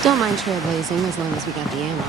Don't mind trailblazing as long as we got the ammo.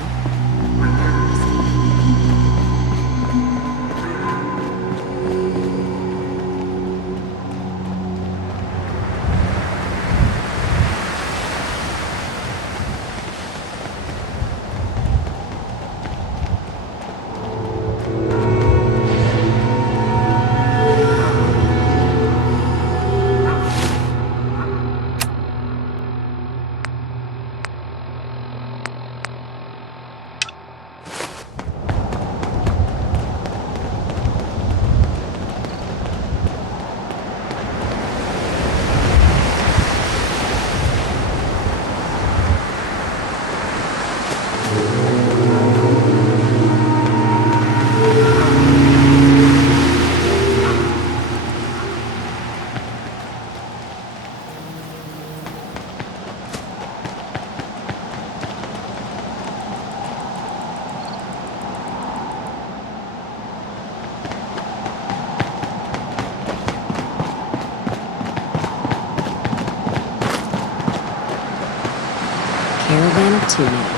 Caravan of two now.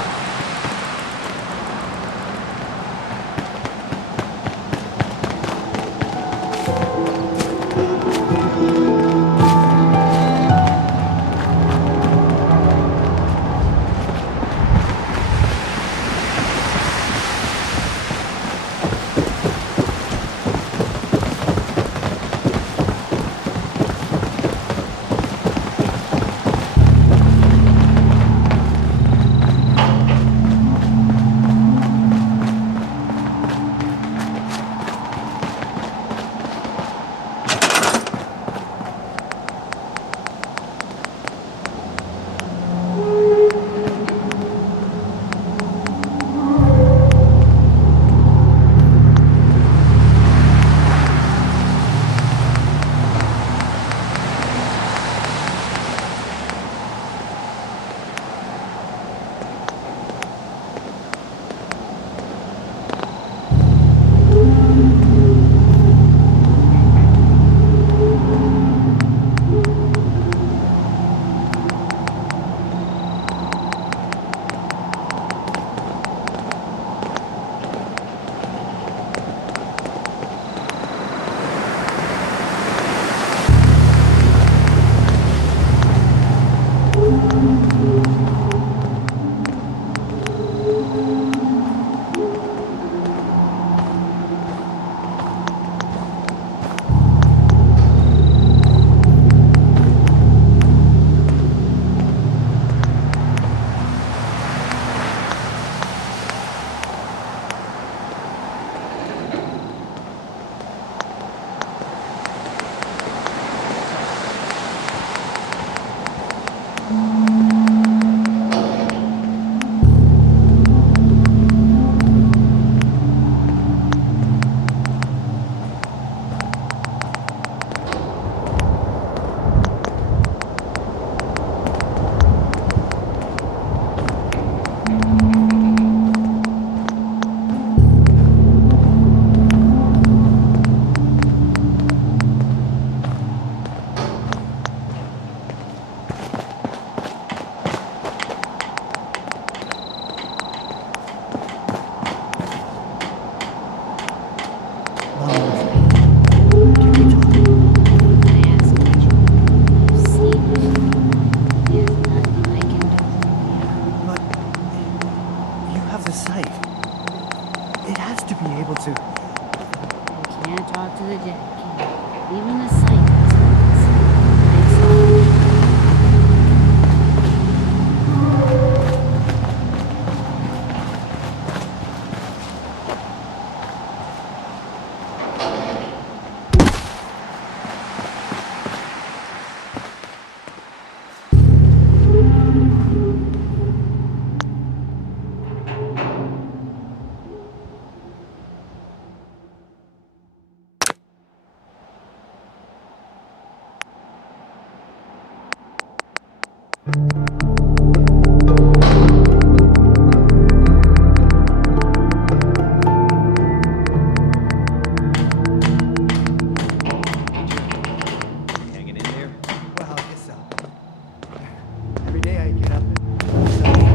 Hanging in there? Well, I guess so. Every day I get up and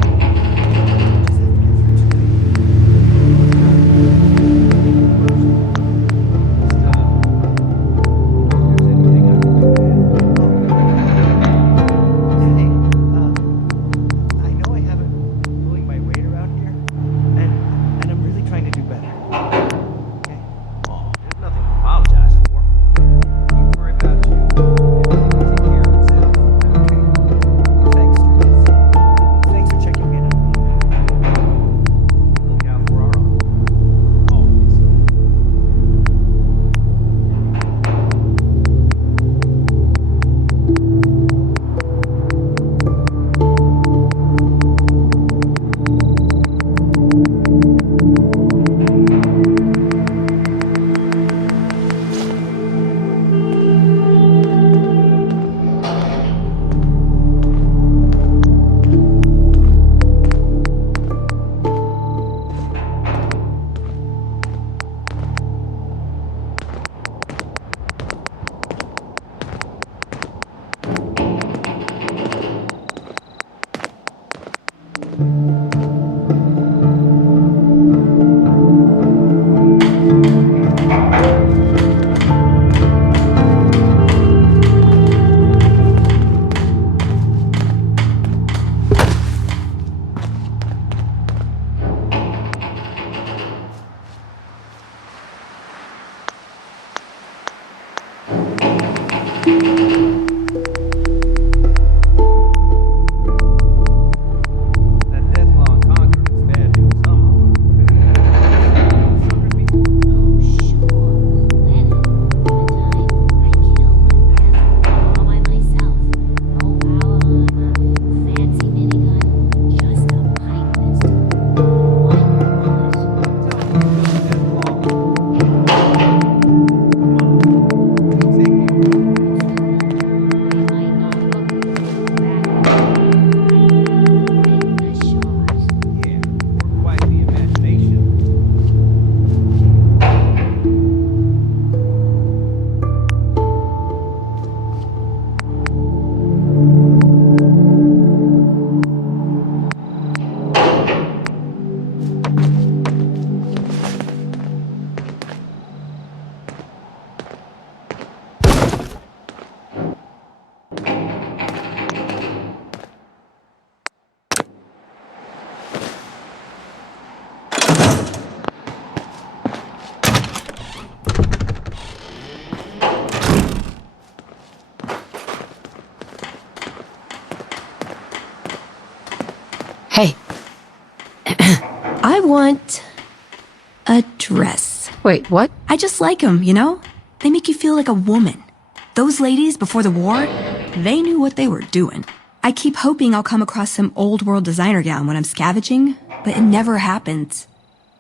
I want a dress. Wait, what? I just like them, you know? They make you feel like a woman. Those ladies before the war, they knew what they were doing. I keep hoping I'll come across some old world designer gown when I'm scavenging, but it never happens.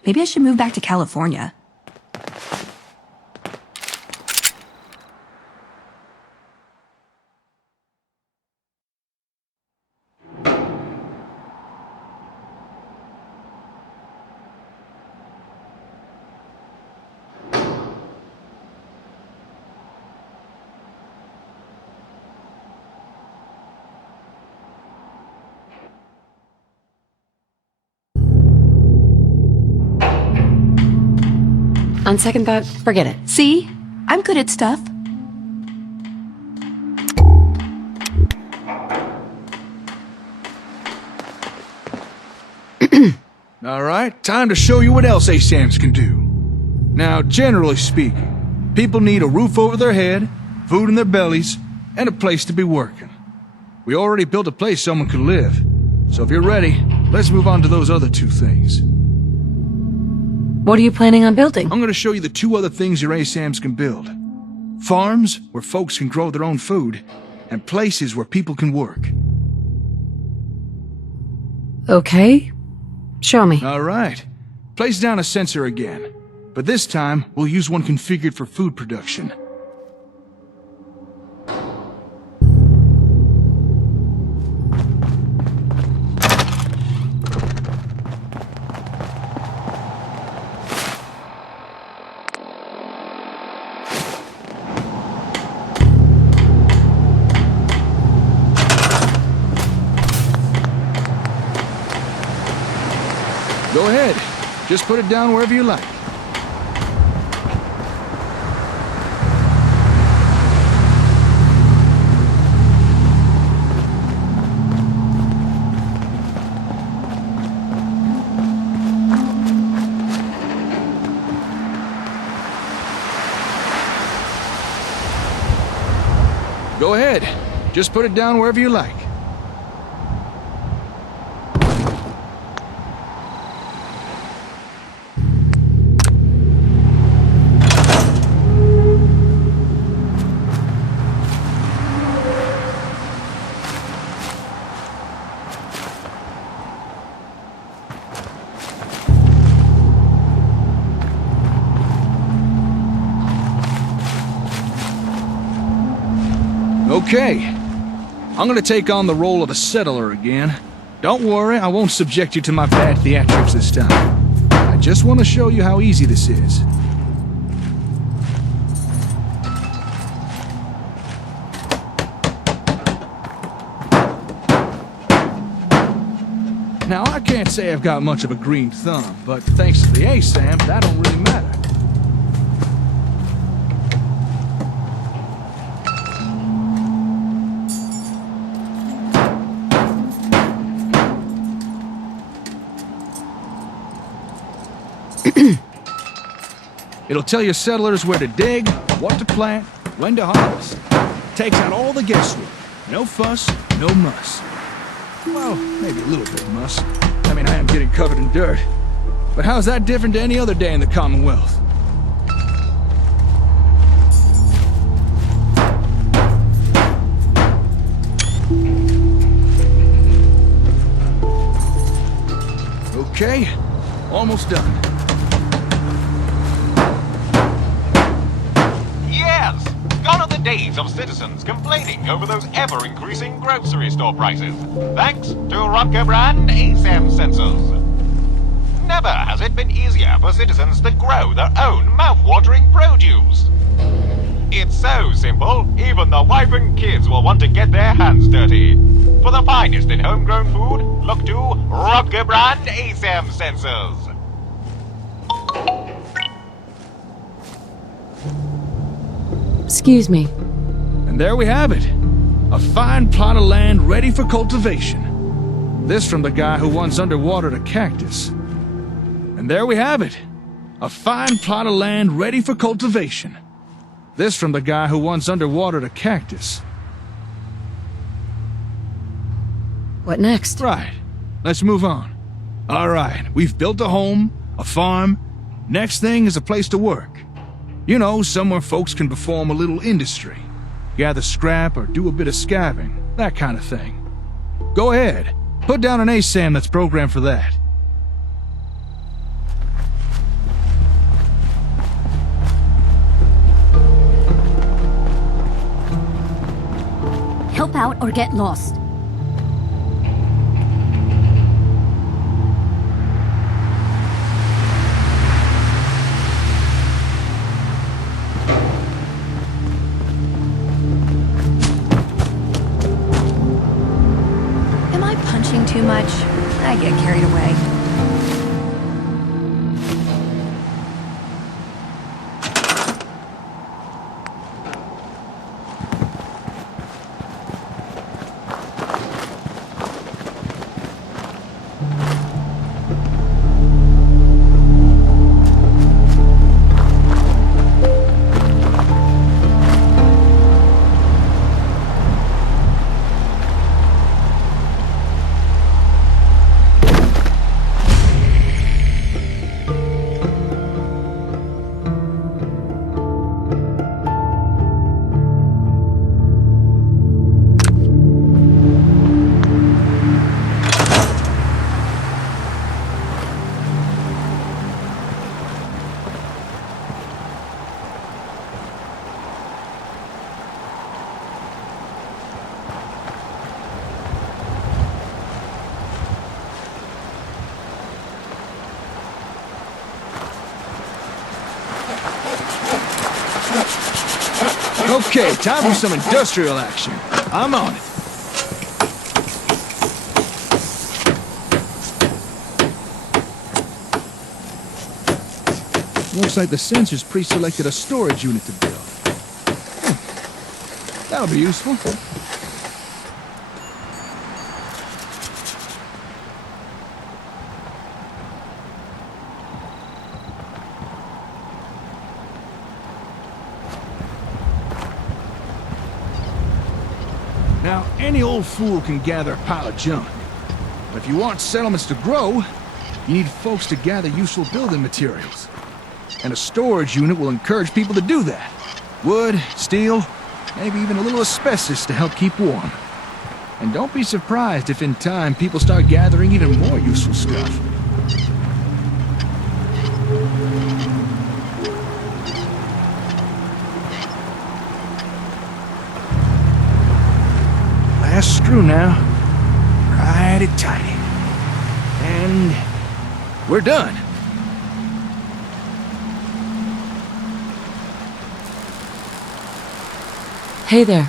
Maybe I should move back to California. On second thought, forget it. See? I'm good at stuff. All right, time to show you what else ASAMs can do. Now, generally speaking, people need a roof over their head, food in their bellies, and a place to be working. We already built a place someone could live, so if you're ready, let's move on to those other two things. What are you planning on building? I'm going to show you the two other things your ASAMs can build. Farms, where folks can grow their own food, and places where people can work. Okay. Show me. All right. Place down a sensor again, but this time we'll use one configured for food production. Go ahead. Just put it down wherever you like. Go ahead. Just put it down wherever you like. Okay, I'm gonna take on the role of a settler again. Don't worry, I won't subject you to my bad theatrics this time. I just want to show you how easy this is. Now, I can't say I've got much of a green thumb, but thanks to the ASAM, that don't really matter. It'll tell your settlers where to dig, what to plant, when to harvest. Takes out all the guesswork. No fuss, no muss. Well, maybe a little bit of muss. I mean, I am getting covered in dirt. But how's that different to any other day in the Commonwealth? Okay, almost done. Gone are the days of citizens complaining over those ever-increasing grocery store prices, thanks to Rutger brand ASAM sensors. Never has it been easier for citizens to grow their own mouth-watering produce. It's so simple, even the wife and kids will want to get their hands dirty. For the finest in homegrown food, look to Rutger brand ASAM sensors. Excuse me. And there we have it. A fine plot of land ready for cultivation. This from the guy who once underwatered a cactus. And there we have it. A fine plot of land ready for cultivation. This from the guy who once underwatered a cactus. What next? Right. Let's move on. All right, we've built a home, a farm. Next thing is a place to work. You know, somewhere folks can perform a little industry. Gather scrap or do a bit of scavenging, that kind of thing. Go ahead, put down an ASAM that's programmed for that. Help out or get lost. Am I punching too much? I get carried away. Okay, time for some industrial action. I'm on it. Looks like the sensors pre-selected a storage unit to build. That'll be useful. Now, any old fool can gather a pile of junk. But if you want settlements to grow, you need folks to gather useful building materials. And a storage unit will encourage people to do that. Wood, steel, maybe even a little asbestos to help keep warm. And don't be surprised if in time people start gathering even more useful stuff. Last screw now. Righty-tighty. And we're done. Hey there.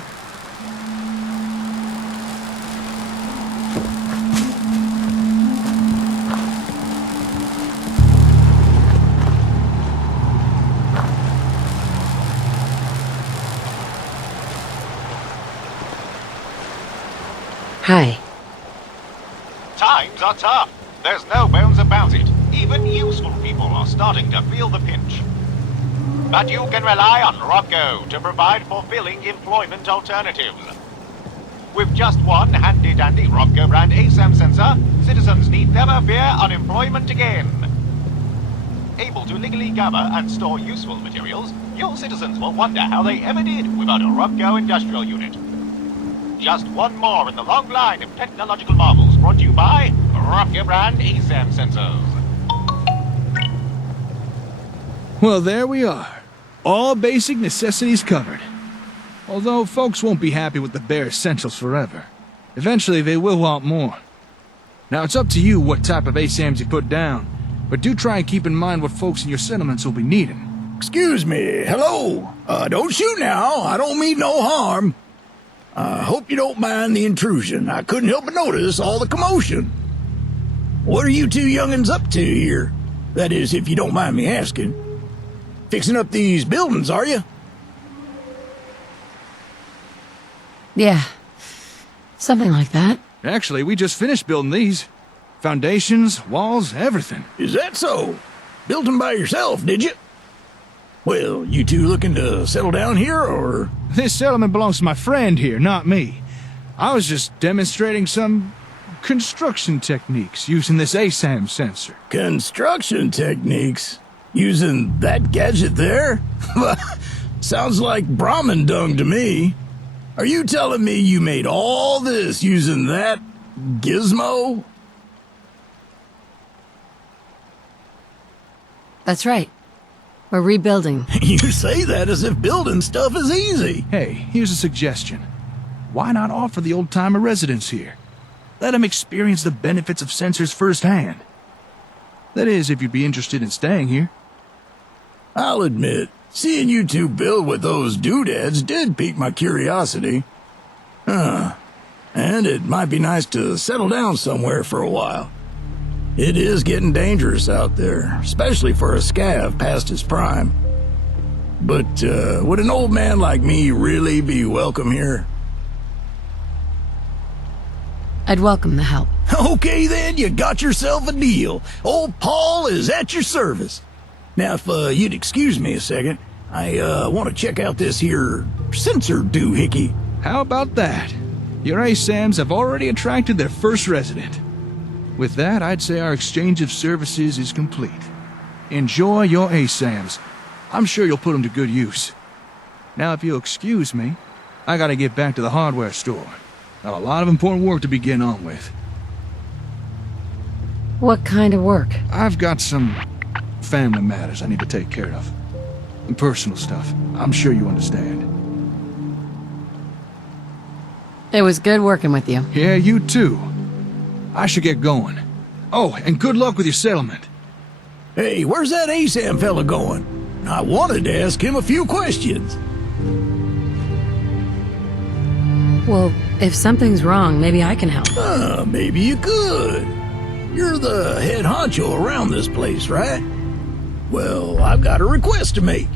Hi. Times are tough. There's no bones about it. Even useful people are starting to feel the pinch. But you can rely on Rocco to provide fulfilling employment alternatives. With just one handy-dandy Rocco brand ASAM sensor, citizens need never fear unemployment again. Able to legally gather and store useful materials, your citizens will wonder how they ever did without a Rocco industrial unit. Just one more in the long line of technological marvels brought to you by Rocco brand ASAM sensors. Well, there we are. All basic necessities covered. Although folks won't be happy with the bare essentials forever. Eventually they will want more. Now it's up to you what type of ASAMs you put down, but do try and keep in mind what folks in your settlements will be needing. Excuse me, hello. Don't shoot now, I don't mean no harm. Hope you don't mind the intrusion. I couldn't help but notice all the commotion. What are you two young'uns up to here? That is, if you don't mind me asking. Fixing up these buildings, are you? Yeah. Something like that. Actually, we just finished building these. Foundations, walls, everything. Is that so? Built them by yourself, did you? Well, you two looking to settle down here, or...? This settlement belongs to my friend here, not me. I was just demonstrating some construction techniques using this ASAM sensor. Construction techniques? Using that gadget there? Sounds like Brahmin dung to me. Are you telling me you made all this using that gizmo? That's right. We're rebuilding. You say that as if building stuff is easy. Hey, here's a suggestion. Why not offer the old-timer residents here? Let them experience the benefits of sensors firsthand. That is, if you'd be interested in staying here. I'll admit, seeing you two build with those doodads did pique my curiosity. And it might be nice to settle down somewhere for a while. It is getting dangerous out there, especially for a scav past his prime. But would an old man like me really be welcome here? I'd welcome the help. Okay then, you got yourself a deal. Old Paul is at your service. Now, if you'd excuse me a second, I want to check out this here sensor doohickey. How about that? Your ASAMs have already attracted their first resident. With that, I'd say our exchange of services is complete. Enjoy your ASAMs. I'm sure you'll put them to good use. Now, if you'll excuse me, I gotta get back to the hardware store. Got a lot of important work to be getting on with. What kind of work? I've got some family matters I need to take care of. And personal stuff. I'm sure you understand. It was good working with you. Yeah, you too. I should get going. Oh, and good luck with your settlement. Hey, where's that ASAM fella going? I wanted to ask him a few questions. Well, if something's wrong, maybe I can help. Maybe you could. You're the head honcho around this place, right? Well, I've got a request to make.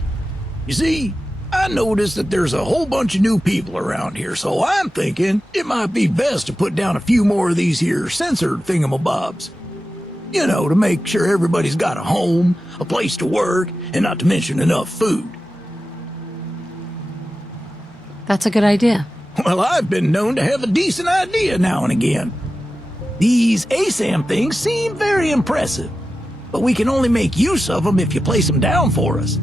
You see, I noticed that there's a whole bunch of new people around here, so I'm thinking it might be best to put down a few more of these here censored thingamabobs. You know, to make sure everybody's got a home, a place to work, and not to mention enough food. That's a good idea. Well, I've been known to have a decent idea now and again. These ASAM things seem very impressive, but we can only make use of them if you place them down for us.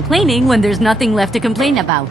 complaining when there's nothing left to complain about.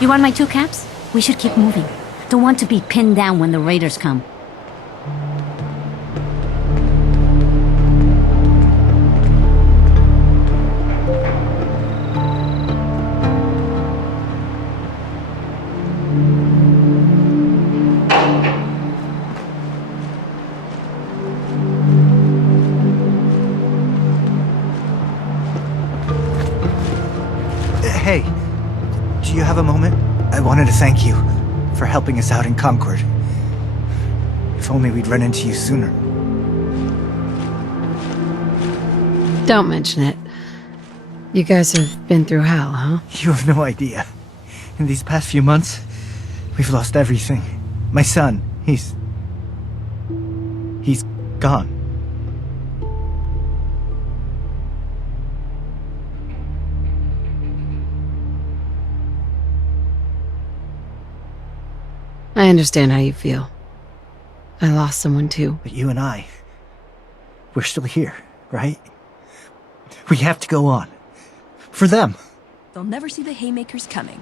You want my 2 caps? We should keep moving. Don't want to be pinned down when the raiders come. Hey, do you have a moment? I wanted to thank you for helping us out in Concord. If only we'd run into you sooner. Don't mention it. You guys have been through hell, huh? You have no idea. In these past few months, we've lost everything. My son, he's gone. I understand how you feel. I lost someone too. But you and we're still here, right? We have to go on. For them. They'll never see the haymakers coming.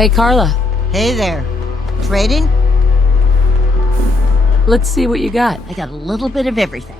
Hey, Carla. Hey there. Trading? Let's see what you got. I got a little bit of everything.